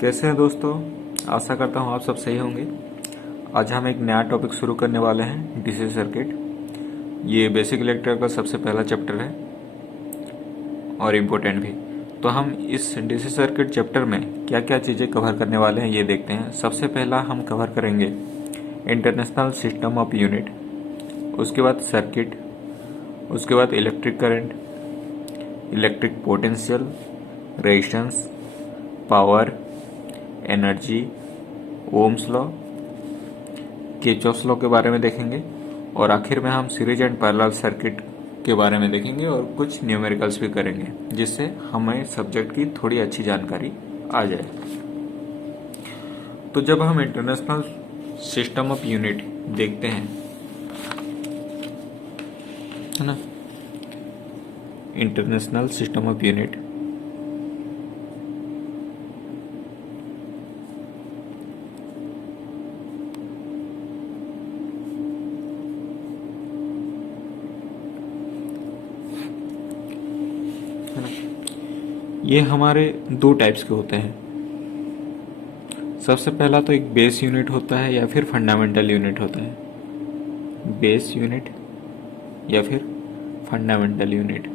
कैसे हैं दोस्तों। आशा करता हूँ आप सब सही होंगे। आज हम एक नया टॉपिक शुरू करने वाले हैं, डीसी सर्किट। ये बेसिक इलेक्ट्रिक का सबसे पहला चैप्टर है और इम्पोर्टेंट भी। तो हम इस डीसी सर्किट चैप्टर में क्या क्या चीज़ें कवर करने वाले हैं ये देखते हैं। सबसे पहला हम कवर करेंगे इंटरनेशनल सिस्टम ऑफ यूनिट, उसके बाद सर्किट, उसके बाद electric current, electric potential, resistance, power, energy, Ohm's law, Kirchhoff's law के बारे में देखेंगे और आखिर में हम सीरीज एंड पैरेलल सर्किट के बारे में देखेंगे और कुछ न्यूमेरिकल्स भी करेंगे, जिससे हमें सब्जेक्ट की थोड़ी अच्छी जानकारी आ जाए। तो जब हम इंटरनेशनल सिस्टम ऑफ यूनिट देखते हैं, है ना, इंटरनेशनल सिस्टम ऑफ यूनिट, ये हमारे दो टाइप्स के होते हैं। सबसे पहला तो एक बेस यूनिट होता है या फिर फंडामेंटल यूनिट होता है। बेस यूनिट या फिर फंडामेंटल यूनिट।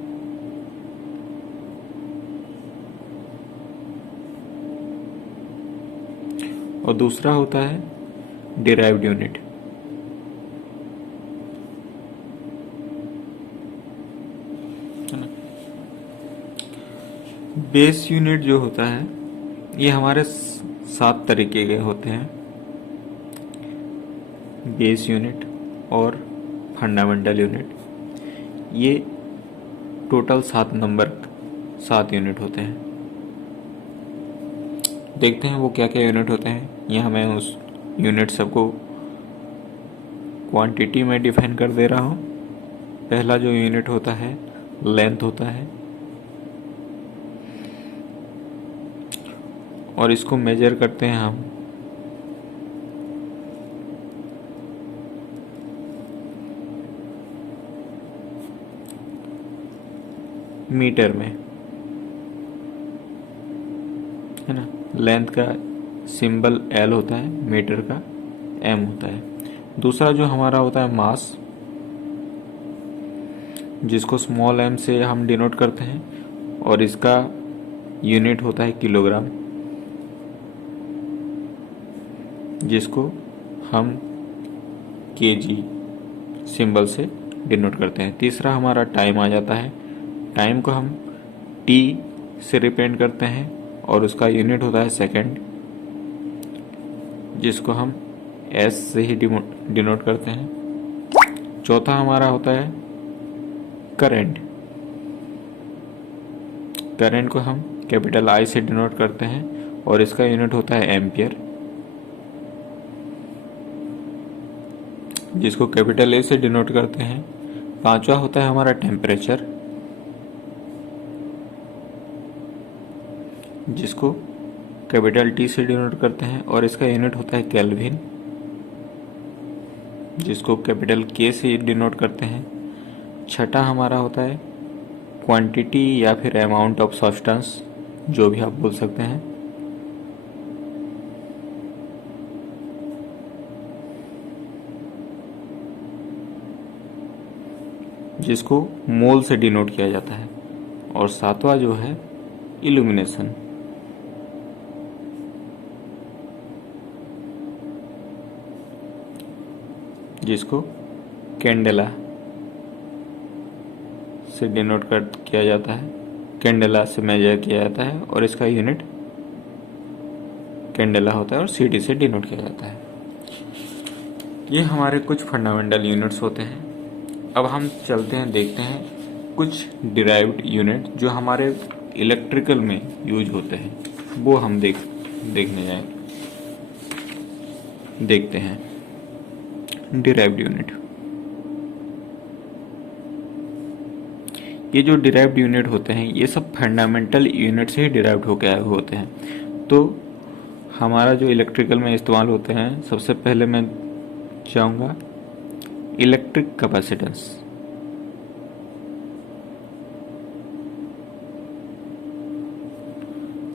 और दूसरा होता है डिराइव्ड यूनिट। बेस यूनिट जो होता है ये हमारे 7 तरीके के होते हैं। बेस यूनिट और फंडामेंटल यूनिट, ये टोटल 7 यूनिट होते हैं। देखते हैं वो क्या क्या यूनिट होते हैं। यहाँ मैं उस यूनिट सबको क्वांटिटी में डिफाइन कर दे रहा हूँ। पहला जो यूनिट होता है लेंथ होता है, और इसको मेजर करते हैं हम मीटर में, है ना। लेंथ का सिंबल L होता है, मीटर का M होता है। दूसरा जो हमारा होता है मास, जिसको स्मॉल m से हम डिनोट करते हैं, और इसका यूनिट होता है किलोग्राम, जिसको हम kg सिंबल से डिनोट करते हैं। तीसरा हमारा टाइम आ जाता है। टाइम को हम t से रिप्रेजेंट करते हैं और उसका यूनिट होता है सेकंड, जिसको हम s से ही डिनोट करते हैं। चौथा हमारा होता है करंट। करंट को हम कैपिटल I से डिनोट करते हैं और इसका यूनिट होता है एम्पियर, जिसको कैपिटल A से डिनोट करते हैं। पांचवा होता है हमारा टेम्परेचर, जिसको कैपिटल T से डिनोट करते हैं और इसका यूनिट होता है केल्विन, जिसको कैपिटल K से डिनोट करते हैं। छठा हमारा होता है क्वांटिटी या फिर अमाउंट ऑफ सब्सटेंस, जो भी आप बोल सकते हैं, जिसको मोल से डिनोट किया जाता है। और सातवां जो है इल्यूमिनेशन, जिसको कैंडेला से डिनोट किया जाता है, कैंडेला से मेजर किया जाता है और इसका यूनिट कैंडेला होता है और CD से डिनोट किया जाता है। ये हमारे कुछ फंडामेंटल यूनिट्स होते हैं। अब हम चलते हैं, देखते हैं कुछ डिराइव्ड यूनिट जो हमारे इलेक्ट्रिकल में यूज होते हैं, वो हम देखने जाएंगे। देखते हैं डिराइव्ड यूनिट। ये जो डिराइव्ड यूनिट होते हैं ये सब फंडामेंटल यूनिट से ही डिराइव्ड होके आए होते हैं। तो हमारा जो इलेक्ट्रिकल में इस्तेमाल होते हैं, सबसे पहले मैं चाहूँगा इलेक्ट्रिक कैपेसिटेंस,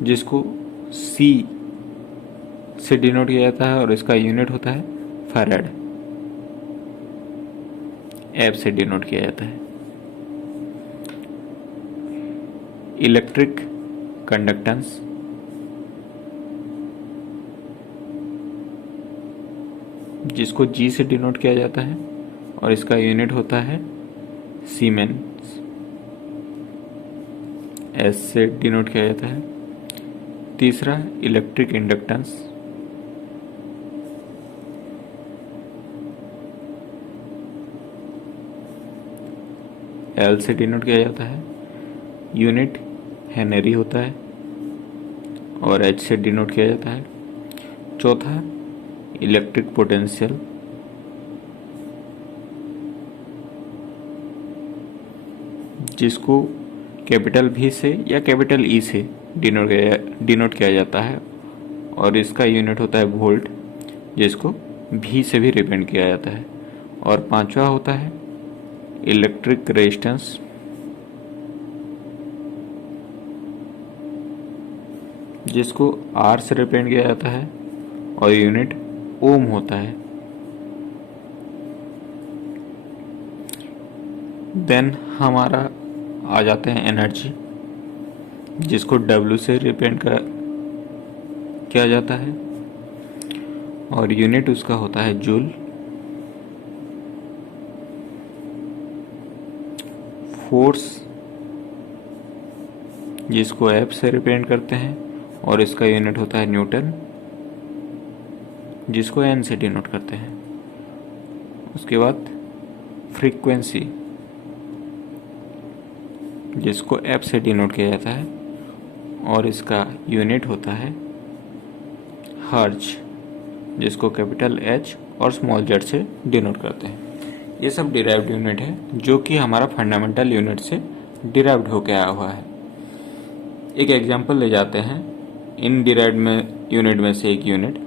जिसको C से डिनोट किया जाता है और इसका यूनिट होता है फैराड। एफ से डिनोट किया जाता है। इलेक्ट्रिक कंडक्टेंस जिसको जी से डिनोट किया जाता है और इसका यूनिट होता है सीमेंस। एस से डिनोट किया जाता है। तीसरा इलेक्ट्रिक इंडक्टेंस एल से डिनोट किया जाता है, यूनिट हेनरी होता है और एच से डिनोट किया जाता है। चौथा इलेक्ट्रिक पोटेंशियल जिसको कैपिटल भी से या कैपिटल ई से डिनोट किया जाता है और इसका यूनिट होता है वोल्ट, जिसको भी से भी रिप्रेजेंट किया जाता है। और पांचवा होता है इलेक्ट्रिक रेजिस्टेंस जिसको आर से रिप्रेजेंट किया जाता है और यूनिट ओम होता है। देन हमारा आ जाते हैं एनर्जी जिसको डब्ल्यू से रिप्रेजेंट किया जाता है और यूनिट उसका होता है जूल। फोर्स जिसको एफ से रिप्रेजेंट करते हैं और इसका यूनिट होता है न्यूटन, जिसको एन से डिनोट करते हैं। उसके बाद फ्रीक्वेंसी जिसको एफ से डिनोट किया जाता है और इसका यूनिट होता है हर्ट्ज, जिसको कैपिटल एच और स्मॉल जेड से डिनोट करते हैं। ये सब डिराइव्ड यूनिट है जो कि हमारा फंडामेंटल यूनिट से डिराइव्ड होकर आया हुआ है। एक एग्जांपल ले जाते हैं इन डिराइव्ड में यूनिट में से एक यूनिट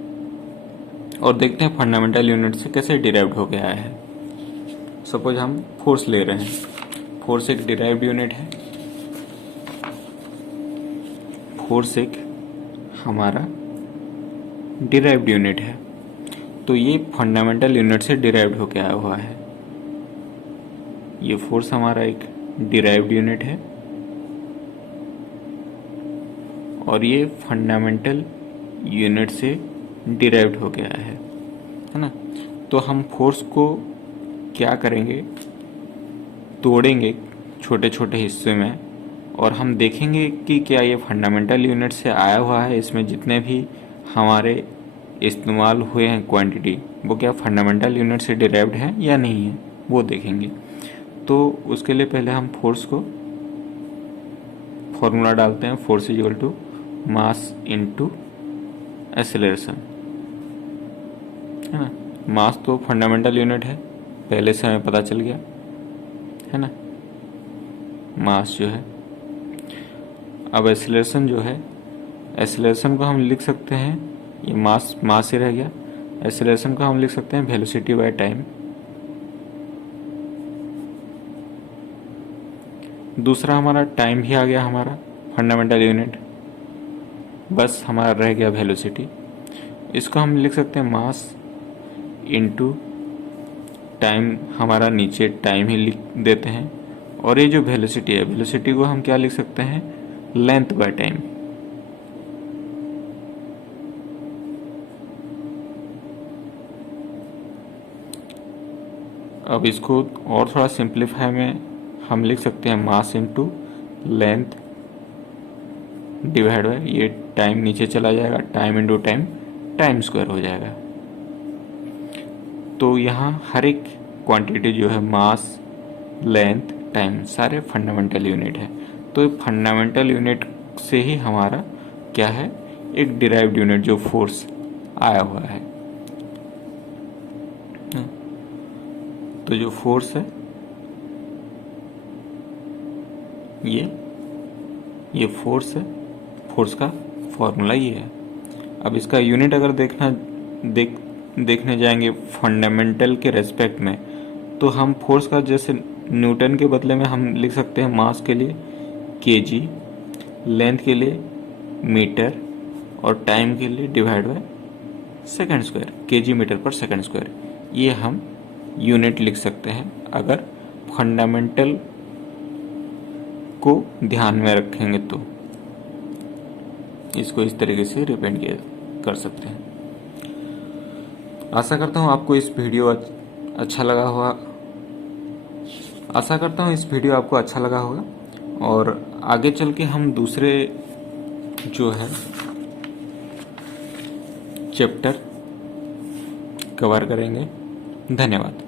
और देखते हैं फंडामेंटल यूनिट से कैसे डिराइव्ड होकर आया है। सपोज हम फोर्स ले रहे हैं। फोर्स एक डिराइव्ड यूनिट है। फोर्स एक हमारा डिराइव्ड यूनिट है, तो ये फंडामेंटल यूनिट से डिराइव्ड होकर आया हुआ है। ये फोर्स हमारा एक डिराइव्ड यूनिट है और ये फंडामेंटल यूनिट से डिराइव्ड हो गया है ना। तो हम फोर्स को क्या करेंगे, तोड़ेंगे छोटे छोटे हिस्से में और हम देखेंगे कि क्या ये फंडामेंटल यूनिट से आया हुआ है। इसमें जितने भी हमारे इस्तेमाल हुए हैं क्वांटिटी, वो क्या फंडामेंटल यूनिट से डिराइव्ड है या नहीं है, वो देखेंगे। तो उसके लिए पहले हम फोर्स को फॉर्मूला डालते हैं। Force is equal to mass into acceleration, है ना। मास तो फंडामेंटल यूनिट है, पहले से हमें पता चल गया है ना, मास जो है। अब एक्सेलरेशन जो है, एक्सेलरेशन को हम लिख सकते हैं, ये मास ही रह गया। एक्सेलरेशन को हम लिख सकते हैं वेलोसिटी बाय टाइम। दूसरा हमारा टाइम ही आ गया, हमारा फंडामेंटल यूनिट, बस हमारा रह गया वेलोसिटी। इसको हम लिख सकते हैं मास इनटू टाइम, हमारा नीचे टाइम ही लिख देते हैं। और ये जो वेलोसिटी है, वेलोसिटी को हम क्या लिख सकते हैं, लेंथ बाय टाइम। अब इसको और थोड़ा सिंप्लीफाई में हम लिख सकते हैं mass into length divide by, ये टाइम नीचे चला जाएगा, time into time, time square हो जाएगा। तो यहाँ हर एक क्वांटिटी जो है, मास, लेंथ, टाइम, सारे फंडामेंटल यूनिट है। तो फंडामेंटल यूनिट से ही हमारा क्या है, एक डिराइव्ड यूनिट जो फोर्स आया हुआ है। तो जो फोर्स है ये फोर्स है, फोर्स का फॉर्मूला ये है। अब इसका यूनिट अगर देखने जाएंगे फंडामेंटल के रेस्पेक्ट में, तो हम फोर्स का जैसे न्यूटन के बदले में हम लिख सकते हैं मास के लिए केजी, लेंथ के लिए मीटर और टाइम के लिए divide by second square, KG meter per second square. ये हम यूनिट लिख सकते हैं अगर फंडामेंटल को ध्यान में रखेंगे तो। इसको इस तरीके से रिप्रेजेंट कर सकते हैं। आशा करता हूँ आपको इस वीडियो अच्छा लगा होगा। आशा करता हूँ इस वीडियो आपको अच्छा लगा होगा और आगे चल के हम दूसरे जो है चैप्टर कवर करेंगे। धन्यवाद।